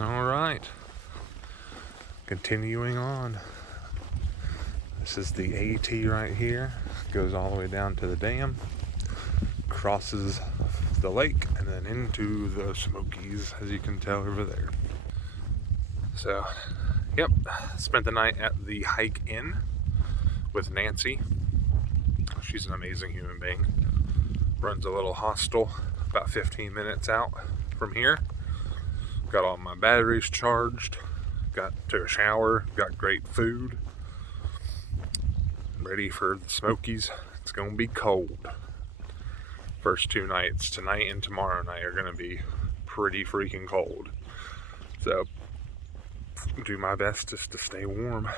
All right, continuing on. This is the AT right here. Goes all the way down to the dam, crosses the lake, and then into the Smokies, as you can tell over there. So, yep, spent the night at the Hike Inn with Nancy. She's an amazing human being. Runs a little hostel about 15 minutes out from here. Got all my batteries charged, took a shower, got great food. Ready for the Smokies. It's gonna be cold. First 2 nights, tonight and tomorrow night, are gonna be pretty freaking cold. So, do my best just to stay warm.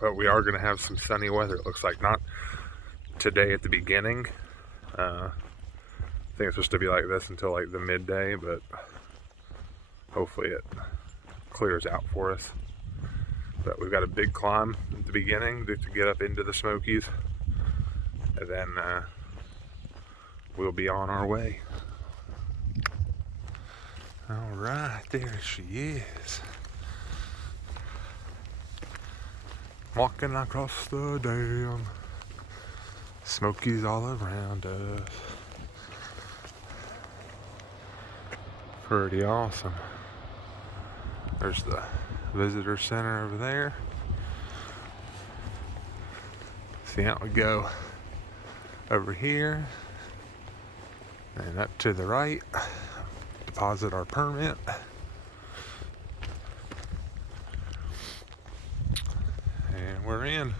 But we are gonna have some sunny weather, it looks like. Not today at the beginning. I think it's supposed to be like this until like the midday, but hopefully it clears out for us. But we've got a big climb at the beginning to get up into the Smokies, and then we'll be on our way. All right, there she is. Walking across the dam. Smokies all around us. Pretty awesome. There's the visitor center over there. See how we go over here and up to the right. Deposit our permit. And we're in.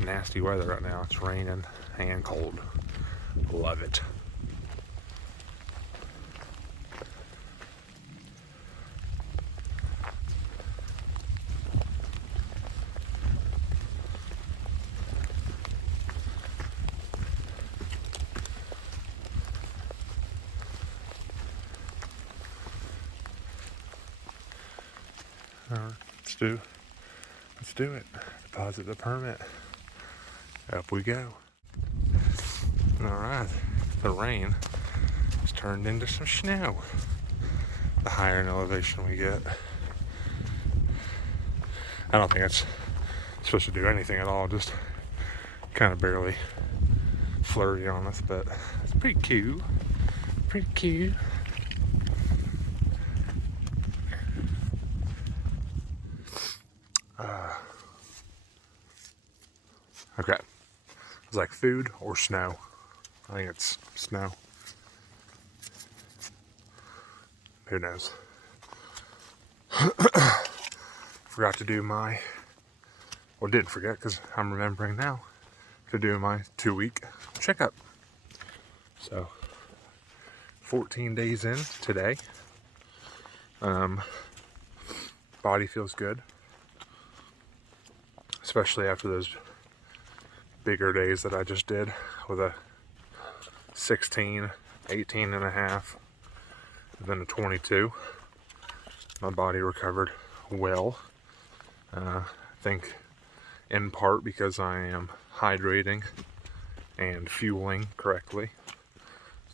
Nasty weather right now. It's raining and cold. Love it. Let's do it. Deposit the permit. Up we go. Alright, the rain has turned into some snow. The higher in elevation we get. I don't think it's supposed to do anything at all, just kind of barely flurry on us, but it's pretty cute. Pretty cute. Okay. It's like food or snow. I think it's snow. Who knows? Forgot to do my, well, didn't forget because I'm remembering now to do my 2-week checkup. So, 14 days in today. Body feels good. Especially after those bigger days that I just did with a 16, 18 and a half, and then a 22. My body recovered well. I think in part because I am hydrating and fueling correctly.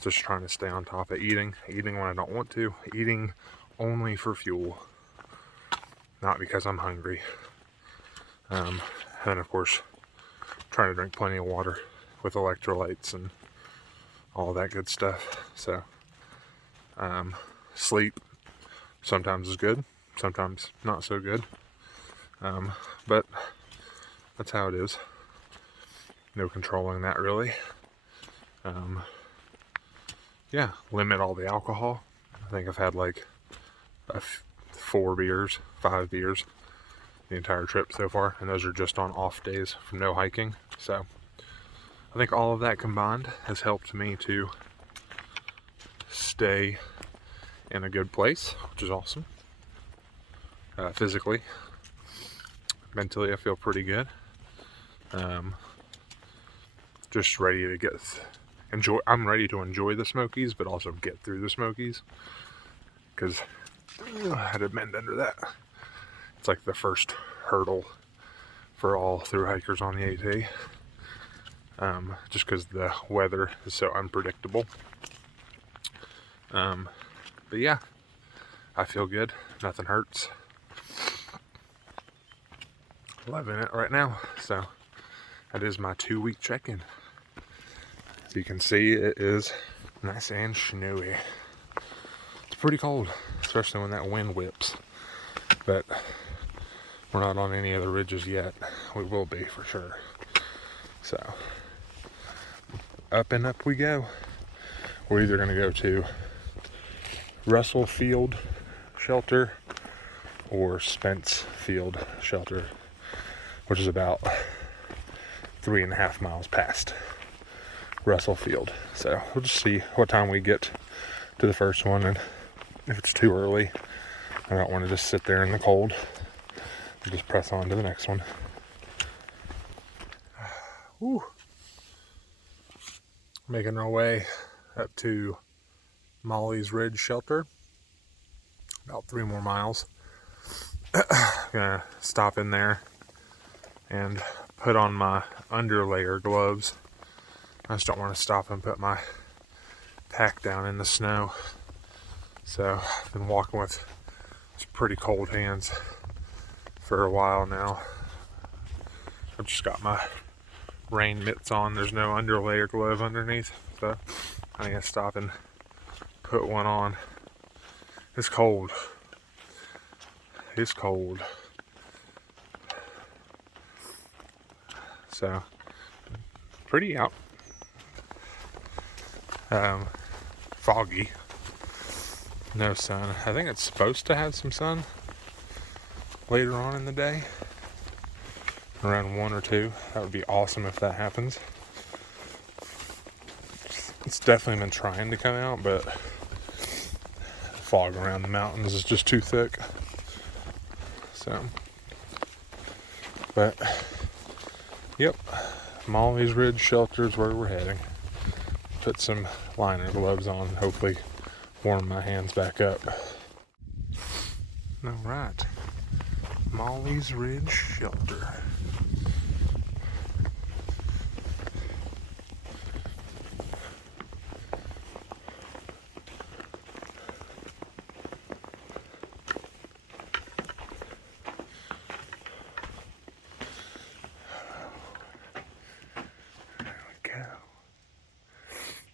Just trying to stay on top of eating when I don't want to, eating only for fuel, not because I'm hungry. And then of course, trying to drink plenty of water with electrolytes and all that good stuff. So, sleep sometimes is good, sometimes not so good. But that's how it is. No controlling that really. Yeah, limit all the alcohol. I think I've had like 5 beers the entire trip so far, and those are just on off days from no hiking. So I think all of that combined has helped me to stay in a good place, which is awesome. Physically, mentally, I feel pretty good. Just ready to I'm ready to enjoy the Smokies, but also get through the Smokies, because I had to bend under that. It's like the first hurdle for all through hikers on the AT, just because the weather is so unpredictable. But yeah, I feel good. Nothing hurts. Loving it right now. So that is my 2-week check-in. As you can see, it is nice and snowy. It's pretty cold, especially when that wind whips. But we're not on any of the ridges yet. We will be for sure. So up and up we go. We're either going to go to Russell Field Shelter or Spence Field Shelter, which is about 3.5 miles past Russell Field. So we'll just see what time we get to the first one, and if it's too early, I don't want to just sit there in the cold. We'll just press on to the next one. Woo. Making our way up to Molly's Ridge Shelter. About 3 more miles. Gonna stop in there and put on my underlayer gloves. I just don't want to stop and put my pack down in the snow. So I've been walking with some pretty cold hands for a while now. I've just got my rain mitts on. There's no underlayer glove underneath, so I need to stop and put one on. It's cold. It's cold. So pretty out. Foggy. No sun. I think it's supposed to have some sun later on in the day. Around 1 or 2. That would be awesome if that happens. It's definitely been trying to come out, but the fog around the mountains is just too thick. So, but yep, Molly's Ridge Shelter is where we're heading. Put some liner gloves on, hopefully warm my hands back up. All right, Molly's Ridge Shelter.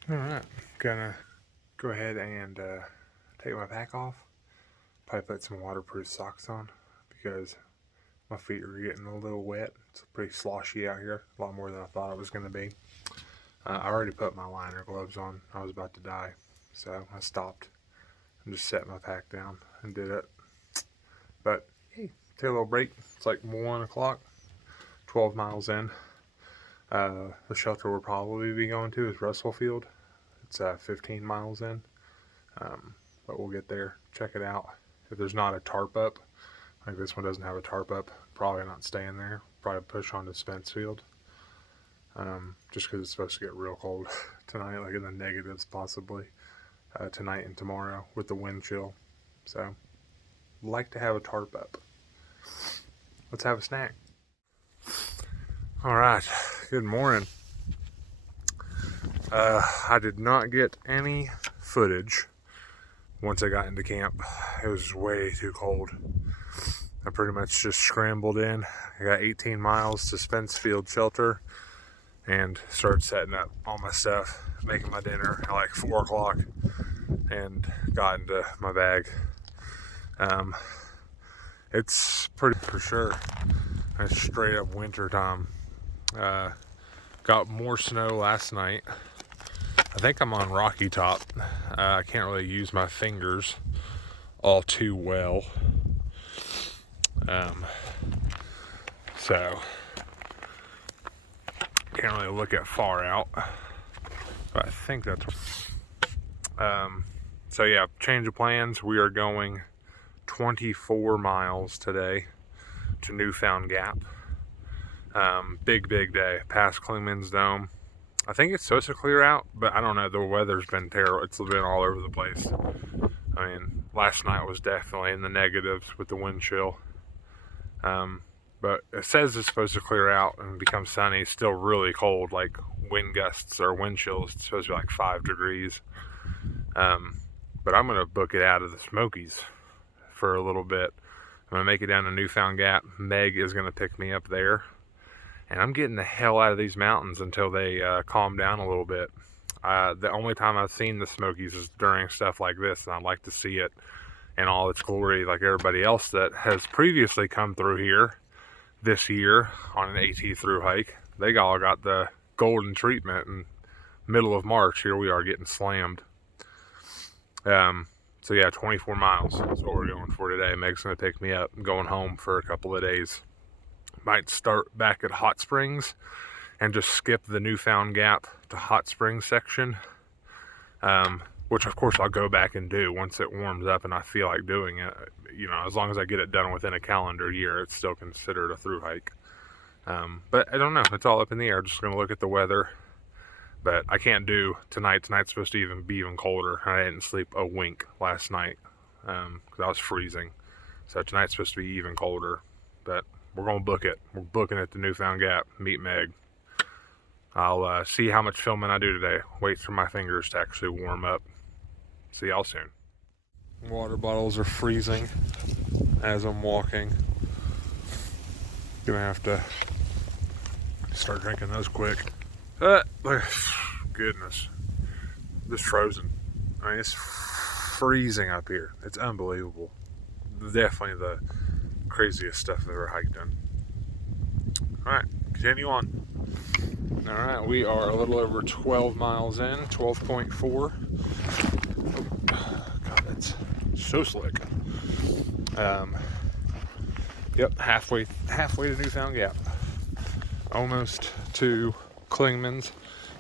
Alright, gonna go ahead and take my pack off. Probably put some waterproof socks on because my feet are getting a little wet. It's pretty sloshy out here, a lot more than I thought it was going to be. I already put my liner gloves on. I was about to die, so I stopped and just set my pack down and did it. But hey, take a little break. It's like 1 o'clock, 12 miles in. The shelter we'll probably be going to is Russell Field. It's 15 miles in, but we'll get there, check it out. If there's not a tarp up, like this one doesn't have a tarp up, probably not staying there. Probably push on to Spence Field, just because it's supposed to get real cold tonight, like in the negatives possibly, tonight and tomorrow with the wind chill. So, like to have a tarp up. Let's have a snack. All right, good morning. I did not get any footage once I got into camp. It was way too cold. I pretty much just scrambled in. I got 18 miles to Spence Field Shelter and started setting up all my stuff, making my dinner at like 4 o'clock and got into my bag. It's pretty for sure. It's straight up winter time. Got more snow last night. I think I'm on Rocky Top. I can't really use my fingers all too well. So can't really look at far out. But I think that's so yeah, change of plans. We are going 24 miles today to Newfound Gap. Big day past Clingmans Dome. I think it's supposed to clear out, but I don't know. The weather's been terrible. It's been all over the place. I mean, last night was definitely in the negatives with the wind chill. But it says it's supposed to clear out and become sunny. It's still really cold, like wind gusts or wind chills. It's supposed to be like 5 degrees. but I'm going to book it out of the Smokies for a little bit. I'm going to make it down to Newfound Gap. Meg is going to pick me up there. And I'm getting the hell out of these mountains until they calm down a little bit. The only time I've seen the Smokies is during stuff like this, and I'd like to see it in all its glory like everybody else that has previously come through here this year on an AT Thru Hike. They all got the golden treatment, and middle of March, here we are getting slammed. So yeah, 24 miles is what we're going for today. Meg's going to pick me up. I'm going home for a couple of days. Might start back at Hot Springs and just skip the Newfound Gap to Hot Springs section, which of course I'll go back and do once it warms up and I feel like doing it. You know, as long as I get it done within a calendar year, it's still considered a thru hike. But I don't know, it's all up in the air. Just going to look at the weather. But I can't do tonight. Tonight's supposed to be even colder. I didn't sleep a wink last night because I was freezing. So tonight's supposed to be even colder. But we're going to book it. We're booking it to Newfound Gap. Meet Meg. I'll see how much filming I do today. Wait for my fingers to actually warm up. See y'all soon. Water bottles are freezing as I'm walking. Gonna have to start drinking those quick. Goodness, just frozen. I mean, it's freezing up here. It's unbelievable. Definitely the craziest stuff I've ever hiked in. Alright, continue on. Alright, we are a little over 12 miles in, 12.4. God, that's so slick. Yep, halfway to Newfound Gap. Almost to Clingmans,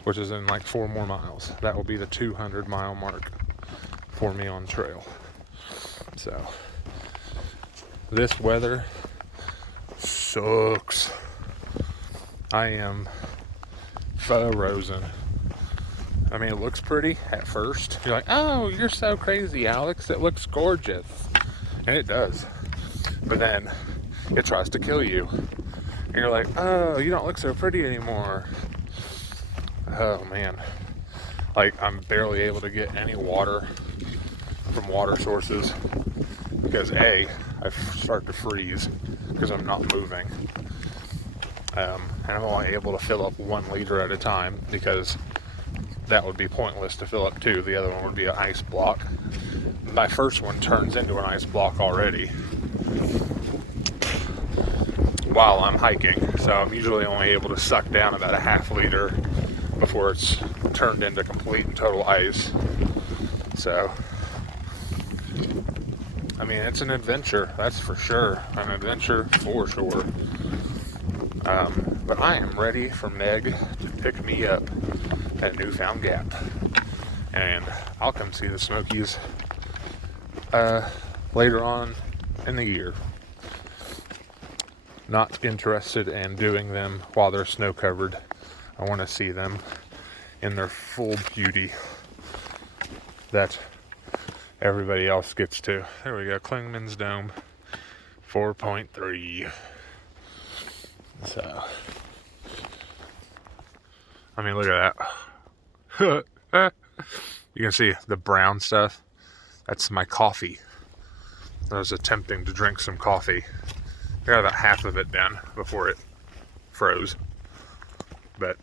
which is in like 4 more miles. That will be the 200 mile mark for me on trail. So this weather sucks. I am frozen. I mean, it looks pretty at first. You're like, oh, you're so crazy, Alex. It looks gorgeous. And it does. But then it tries to kill you. And you're like, oh, you don't look so pretty anymore. Oh man, like I'm barely able to get any water from water sources because I start to freeze because I'm not moving, and I'm only able to fill up 1 liter at a time because that would be pointless to fill up 2. The other one would be an ice block. My first one turns into an ice block already while I'm hiking, so I'm usually only able to suck down about a half liter before it's turned into complete and total ice. So, I mean, it's an adventure, that's for sure. An adventure for sure. But I am ready for Meg to pick me up at Newfound Gap. And I'll come see the Smokies later on in the year. Not interested in doing them while they're snow covered. I want to see them in their full beauty that everybody else gets to. There we go, Clingmans Dome, 4.3. So, I mean, look at that. You can see the brown stuff. That's my coffee. I was attempting to drink some coffee. I got about half of it done before it froze. But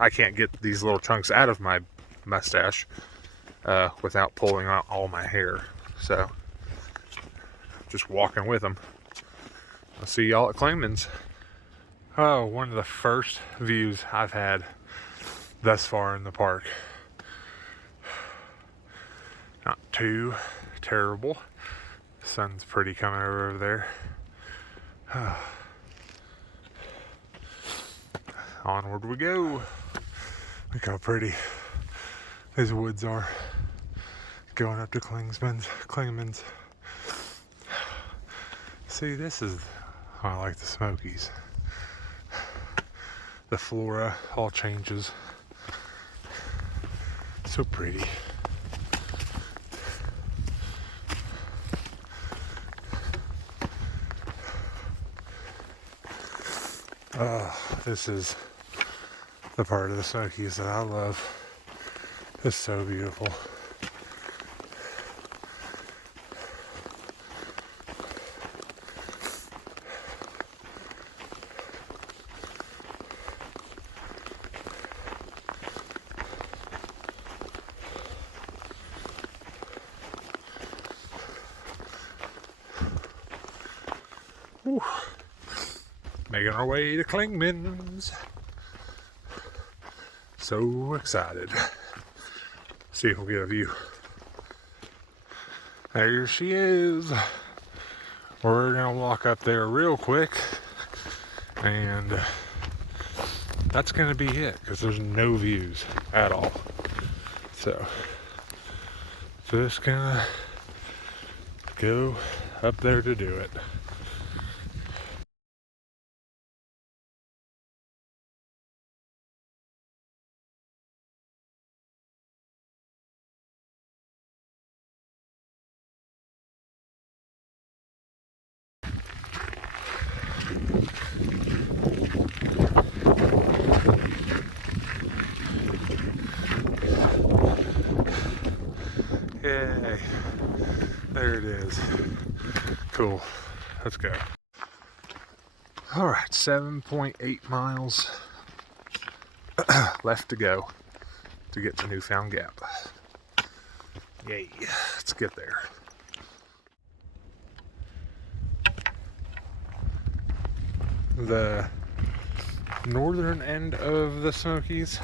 I can't get these little chunks out of my mustache without pulling out all my hair. So, just walking with them. I'll see y'all at Clingmans. Oh, one of the first views I've had thus far in the park. Not too terrible. The sun's pretty coming over there. Onward we go. Look how pretty these woods are. Going up to Clingmans. See, this is how I like the Smokies. The flora all changes. So pretty. This is the part of the Smokies that I love. It's so beautiful. Whew. Making our way to Clingmans. So excited. See if we'll get a view. There she is. We're gonna walk up there real quick, and that's gonna be it because there's no views at all. So just gonna go up there to do it. Yay, there it is. Cool, let's go. All right, 7.8 miles left to go to get to Newfound Gap. Yay, let's get there. The northern end of the Smokies,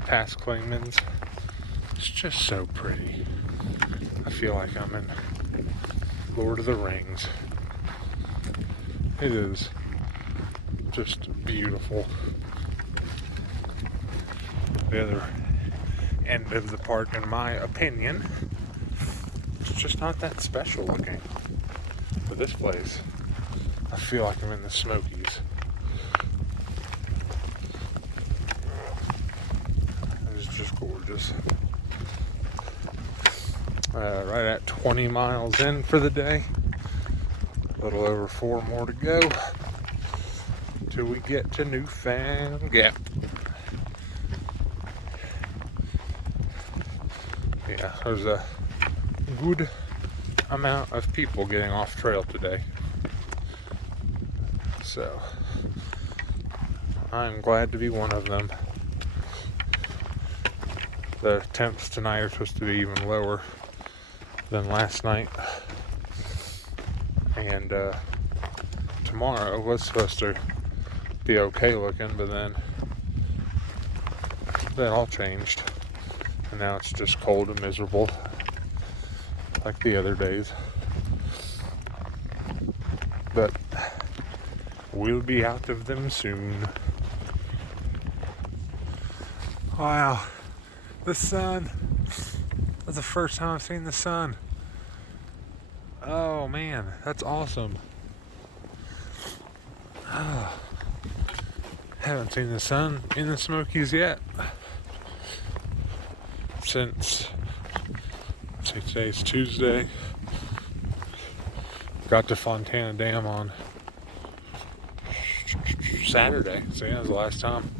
past Clingmans, it's just so pretty. I feel like I'm in Lord of the Rings. It is just beautiful. The other end of the park, in my opinion, it's just not that special looking. But this place, I feel like I'm in the Smokies. It's just gorgeous. Right at 20 miles in for the day. A little over 4 more to go till we get to Newfound Gap. Yeah, there's a good amount of people getting off trail today. So, I'm glad to be one of them. The temps tonight are supposed to be even lower than last night. And tomorrow was supposed to be okay looking, but then that all changed. And now it's just cold and miserable like the other days. But we'll be out of them soon. Wow, the sun. That's the first time I've seen the sun. Oh man, that's awesome. Oh, haven't seen the sun in the Smokies yet. Since, let's see, today's Tuesday. Got to Fontana Dam on Saturday, so yeah, that was the last time.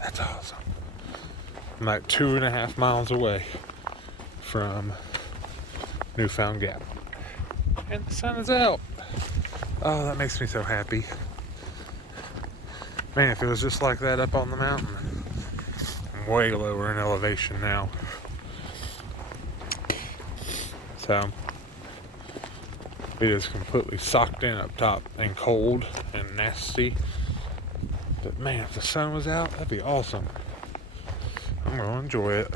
That's awesome. I'm like 2.5 miles away from Newfound Gap. And the sun is out. Oh, that makes me so happy. Man, if it was just like that up on the mountain. I'm way lower in elevation now. So, it is completely socked in up top and cold and nasty. But man, if the sun was out, that'd be awesome. I'm gonna enjoy it.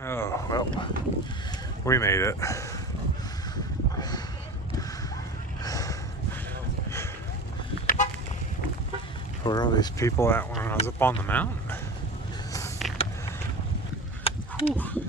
Oh, well, we made it. Where are all these people at when I was up on the mountain? Whew.